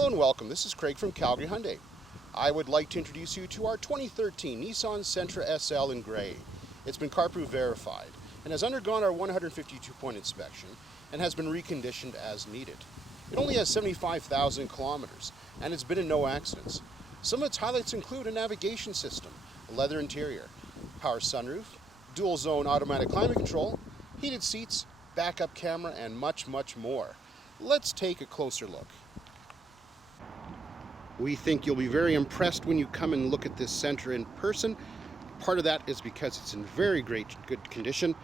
Hello and welcome. This is Craig from Calgary Hyundai. I would like to introduce you to our 2013 Nissan Sentra SL in gray. It's been CarProof Verified and has undergone our 152-point inspection and has been reconditioned as needed. It only has 75,000 kilometers and it's been in no accidents. Some of its highlights include a navigation system, a leather interior, power sunroof, dual zone automatic climate control, heated seats, backup camera, and much, much more. Let's take a closer look. We think you'll be very impressed when you come and look at this Sentra in person. Part of that is because it's in very good condition.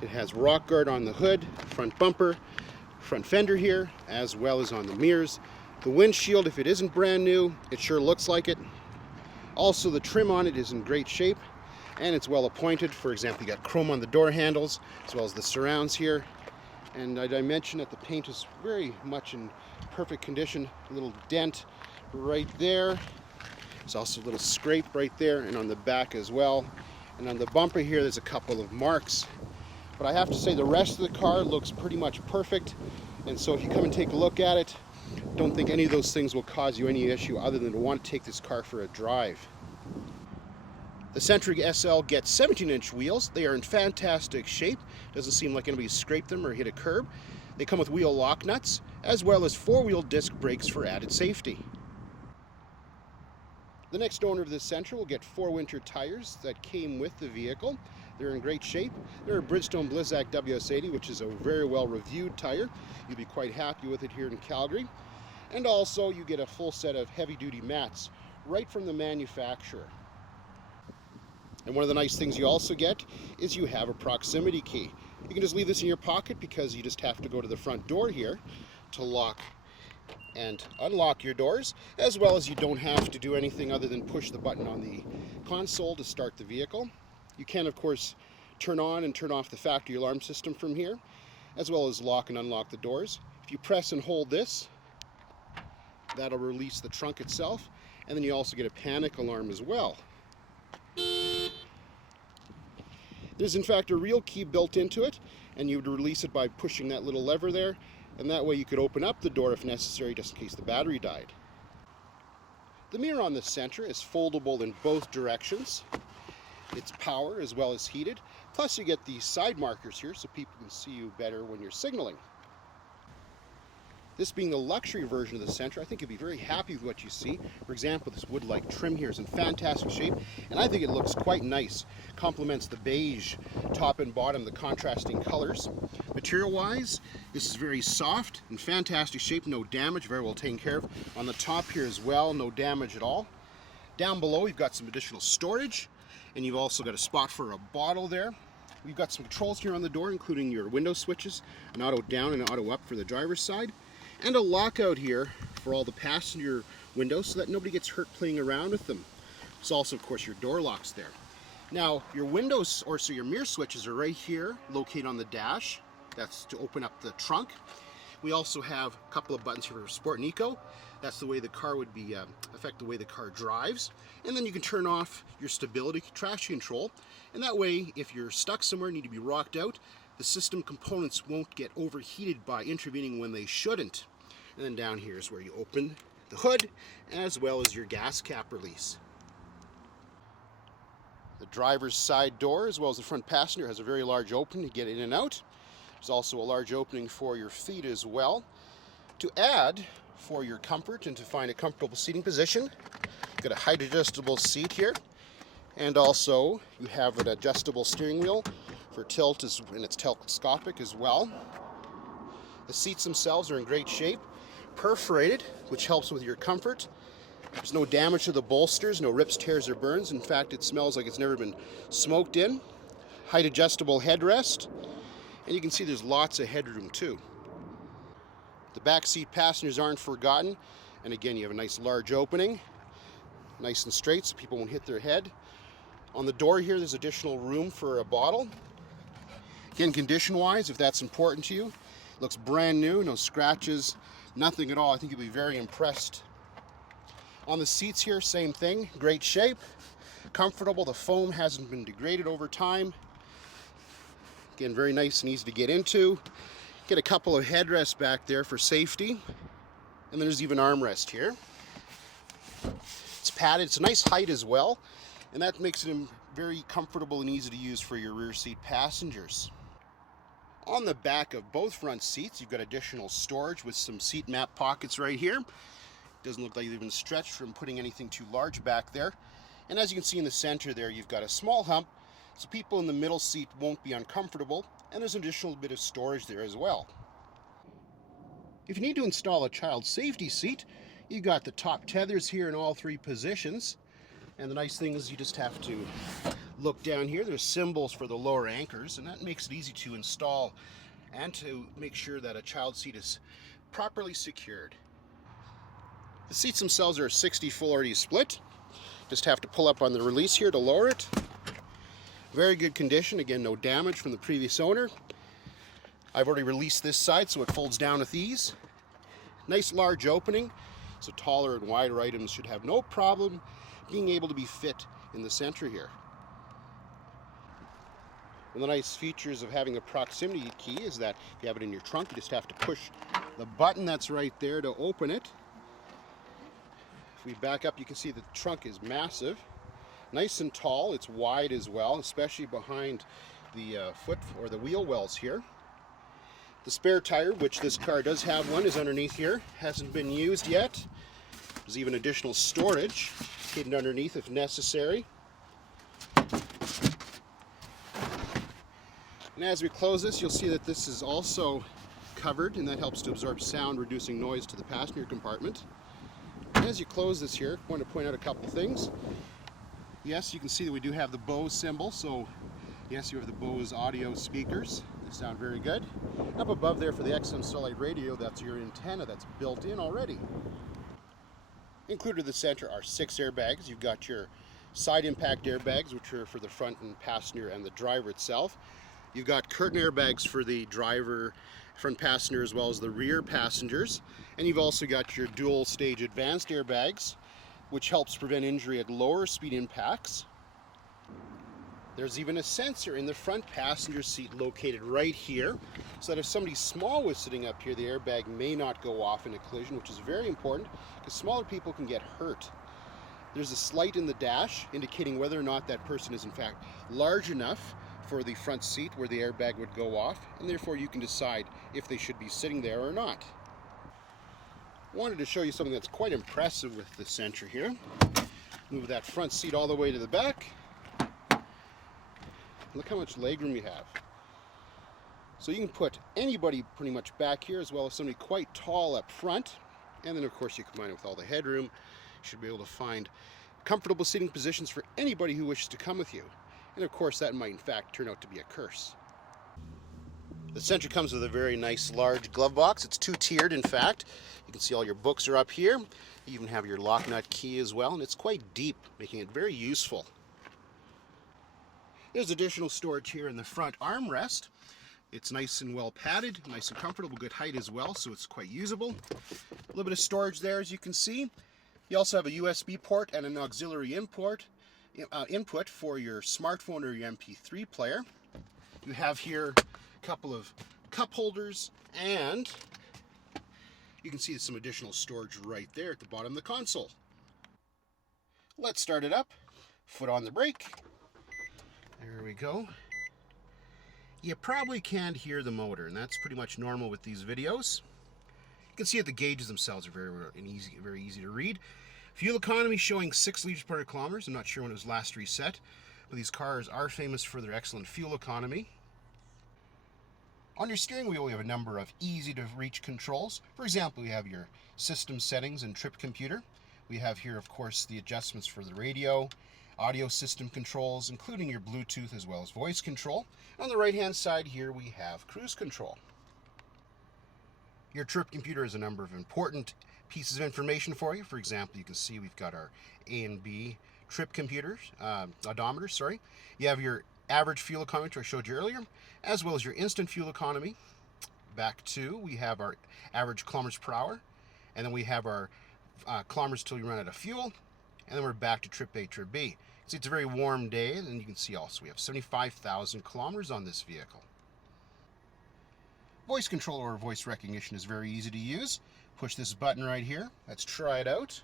It has rock guard on the hood, front bumper, front fender here, as well as on the mirrors. The windshield, if it isn't brand new, it sure looks like it. Also, the trim on it is in great shape and it's well appointed. For example, you got chrome on the door handles as well as the surrounds here. And I mentioned that the paint is very much in perfect condition. A little dent right there. There's also a little scrape right there and on the back as well. And on the bumper here, there's a couple of marks. But I have to say the rest of the car looks pretty much perfect. And so if you come and take a look at it, don't think any of those things will cause you any issue other than to want to take this car for a drive. The Sentra SL gets 17-inch wheels. They are in fantastic shape. Doesn't seem like anybody scraped them or hit a curb. They come with wheel lock nuts, as well as four-wheel disc brakes for added safety. The next owner of this Sentra will get 4 winter tires that came with the vehicle. They're in great shape. They're a Bridgestone Blizzak WS80, which is a very well-reviewed tire. You'll be quite happy with it here in Calgary. And also, you get a full set of heavy-duty mats right from the manufacturer. And one of the nice things you also get is you have a proximity key. You can just leave this in your pocket because you just have to go to the front door here to lock and unlock your doors, as well as you don't have to do anything other than push the button on the console to start the vehicle. You can, of course, turn on and turn off the factory alarm system from here, as well as lock and unlock the doors. If you press and hold this, that'll release the trunk itself, and then you also get a panic alarm as well. There's in fact a real key built into it, and you would release it by pushing that little lever there, and that way you could open up the door if necessary, just in case the battery died. The mirror on the Sentra is foldable in both directions. It's power as well as heated, plus you get these side markers here so people can see you better when you're signaling. This being the luxury version of the Sentra, I think you'll be very happy with what you see. For example, this wood-like trim here is in fantastic shape, and I think it looks quite nice. Complements the beige top and bottom, the contrasting colors. Material-wise, this is very soft, in fantastic shape, no damage, very well taken care of. On the top here as well, no damage at all. Down below, you've got some additional storage, and you've also got a spot for a bottle there. We've got some controls here on the door, including your window switches, an auto down and an auto up for the driver's side, and a lockout here for all the passenger windows so that nobody gets hurt playing around with them. There's also, of course, your door locks there. Now, your windows, or so your mirror switches are right here, located on the dash. That's to open up the trunk. We also have a couple of buttons here for Sport and Eco. That's the way the car would be, affect the way the car drives. And then you can turn off your stability traction control. And that way, if you're stuck somewhere, need to be rocked out, the system components won't get overheated by intervening when they shouldn't. And then down here is where you open the hood, as well as your gas cap release. The driver's side door, as well as the front passenger, has a very large opening to get in and out. There's also a large opening for your feet as well. To add, for your comfort and to find a comfortable seating position, you've got a height adjustable seat here. And also, you have an adjustable steering wheel for tilt, and it's telescopic as well. The seats themselves are in great shape, perforated, which helps with your comfort. There's no damage to the bolsters, no rips, tears, or burns. In fact, it smells like it's never been smoked in. Height adjustable headrest, and you can see there's lots of headroom too. The back seat passengers aren't forgotten, and again, you have a nice large opening, nice and straight so people won't hit their head. On the door here, there's additional room for a bottle. Again, condition-wise, if that's important to you, looks brand new, no scratches, nothing at all. I think you'll be very impressed. On the seats here, same thing, great shape, comfortable. The foam hasn't been degraded over time. Again, very nice and easy to get into. Get a couple of headrests back there for safety. And there's even armrest here. It's padded, it's a nice height as well, and that makes it very comfortable and easy to use for your rear seat passengers. On the back of both front seats, you've got additional storage with some seat map pockets right here. Doesn't look like you've been stretched from putting anything too large back there. And as you can see in the center there, you've got a small hump, so people in the middle seat won't be uncomfortable, and there's an additional bit of storage there as well. If you need to install a child safety seat, you got the top tethers here in all three positions. And the nice thing is you just have to look down here. There's symbols for the lower anchors, and that makes it easy to install and to make sure that a child seat is properly secured. The seats themselves are a 60-40 split. Just have to pull up on the release here to lower it. Very good condition. Again, no damage from the previous owner. I've already released this side so it folds down with ease. Nice large opening, so taller and wider items should have no problem being able to be fit in the center here. One of the nice features of having a proximity key is that if you have it in your trunk, you just have to push the button that's right there to open it. If we back up, you can see the trunk is massive. Nice and tall, it's wide as well, especially behind the foot or the wheel wells here. The spare tire, which this car does have one, is underneath here. Hasn't been used yet. There's even additional storage hidden underneath if necessary. And as we close this, you'll see that this is also covered, and that helps to absorb sound, reducing noise to the passenger compartment. And as you close this here, I want to point out a couple things. Yes, you can see that we do have the Bose symbol, so yes, you have the Bose audio speakers. They sound very good. Up above there for the XM satellite radio, that's your antenna that's built in already. Included in the center are 6 airbags. You've got your side impact airbags, which are for the front and passenger and the driver itself. You've got curtain airbags for the driver, front passenger, as well as the rear passengers. And you've also got your dual stage advanced airbags, which helps prevent injury at lower speed impacts. There's even a sensor in the front passenger seat located right here, so that if somebody small was sitting up here, the airbag may not go off in a collision, which is very important because smaller people can get hurt. There's a light in the dash indicating whether or not that person is in fact large enough for the front seat where the airbag would go off, and therefore you can decide if they should be sitting there or not. I wanted to show you something that's quite impressive with the Sentra here. Move that front seat all the way to the back. Look how much legroom you have. So you can put anybody pretty much back here, as well as somebody quite tall up front. And then of course you combine it with all the headroom. You should be able to find comfortable sitting positions for anybody who wishes to come with you. And of course that might in fact turn out to be a curse. The Sentra comes with a very nice large glove box. It's 2-tiered in fact. You can see all your books are up here. You even have your lock nut key as well, and it's quite deep, making it very useful. There's additional storage here in the front armrest. It's nice and well padded, nice and comfortable, good height as well, so it's quite usable. A little bit of storage there, as you can see. You also have a USB port and an auxiliary input for your smartphone or your MP3 player. You have here a couple of cup holders, and you can see some additional storage right there at the bottom of the console. Let's start it up. Foot on the brake. There we go. You probably can't hear the motor, and that's pretty much normal with these videos. You can see that the gauges themselves are very easy to read. Fuel economy showing 6 liters per 100 kilometers. I'm not sure when it was last reset, but these cars are famous for their excellent fuel economy. On your steering wheel, we have a number of easy-to-reach controls. For example, we have your system settings and trip computer. We have here, of course, the adjustments for the radio, audio system controls, including your Bluetooth as well as voice control. On the right-hand side here, we have cruise control. Your trip computer has a number of important pieces of information for you. For example, you can see we've got our A and B trip computers, odometers, sorry. You have your average fuel economy, which I showed you earlier, as well as your instant fuel economy. Back to, we have our average kilometers per hour, and then we have our kilometers till you run out of fuel, and then we're back to trip A, trip B. See, it's a very warm day, and you can see also we have 75,000 kilometers on this vehicle. Voice control or voice recognition is very easy to use. Push this button right here. Let's try it out.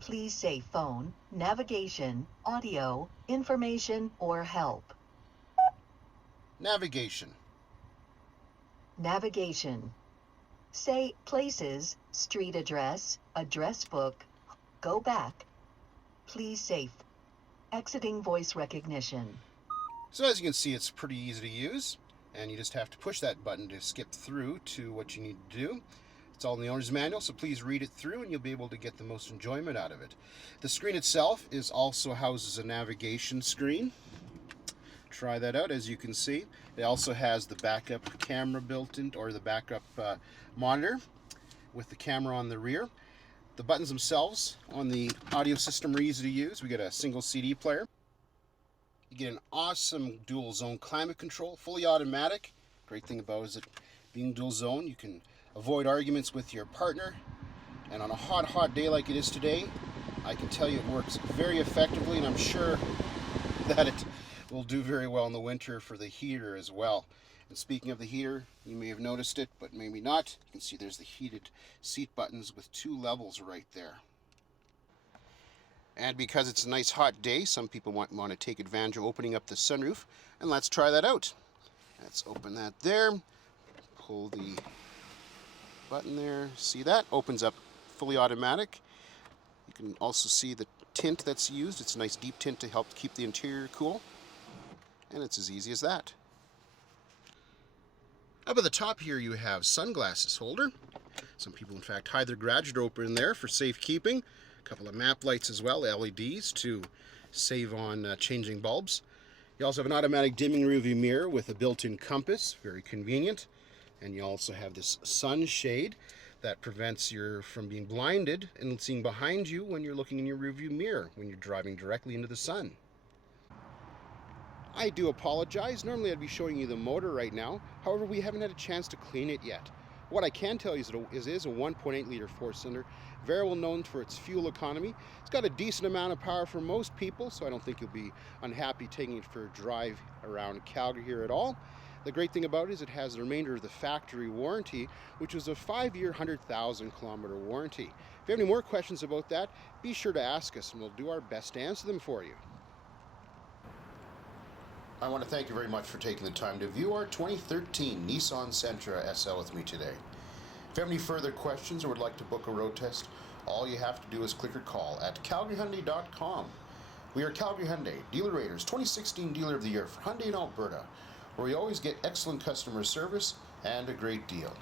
Please say phone, navigation, audio, information, or help. Navigation. Navigation. Say places, street address, address book, go back. Please say exiting voice recognition. So as you can see, it's pretty easy to use, and you just have to push that button to skip through to what you need to do. It's all in the owner's manual, so please read it through and you'll be able to get the most enjoyment out of it. The screen itself also houses a navigation screen. Try that out. As you can see, it also has the backup camera built in, or the backup monitor with the camera on the rear. The buttons themselves on the audio system are easy to use. We get a single CD player. You get an awesome dual zone climate control, fully automatic. Great thing about it is that being dual zone, you can avoid arguments with your partner. And on a hot day like it is today, I can tell you it works very effectively, and I'm sure that it will do very well in the winter for the heater as well. And speaking of the heater, you may have noticed it, but maybe not. You can see there's the heated seat buttons with 2 levels right there. And because it's a nice hot day, some people want to take advantage of opening up the sunroof, and let's try that out. Let's open that there, pull the button there, see that? Opens up fully automatic. You can also see the tint that's used. It's a nice deep tint to help keep the interior cool. And it's as easy as that. Up at the top here you have sunglasses holder. Some people in fact hide their garage door open in there for safekeeping. A couple of map lights as well, LEDs to save on changing bulbs. You also have an automatic dimming rearview mirror with a built-in compass, very convenient. And you also have this sunshade that prevents you from being blinded and seeing behind you when you're looking in your rearview mirror when you're driving directly into the sun. I do apologize. Normally I'd be showing you the motor right now. However, we haven't had a chance to clean it yet. What I can tell you is it is a 1.8 liter 4-cylinder, very well known for its fuel economy. It's got a decent amount of power for most people, so I don't think you'll be unhappy taking it for a drive around Calgary here at all. The great thing about it is it has the remainder of the factory warranty, which is a 5-year, 100,000 kilometer warranty. If you have any more questions about that, be sure to ask us and we'll do our best to answer them for you. I want to thank you very much for taking the time to view our 2013 Nissan Sentra SL with me today. If you have any further questions or would like to book a road test, all you have to do is click or call at calgaryhyundai.com. We are Calgary Hyundai, Dealer Rater's 2016 Dealer of the Year for Hyundai in Alberta, where we always get excellent customer service and a great deal.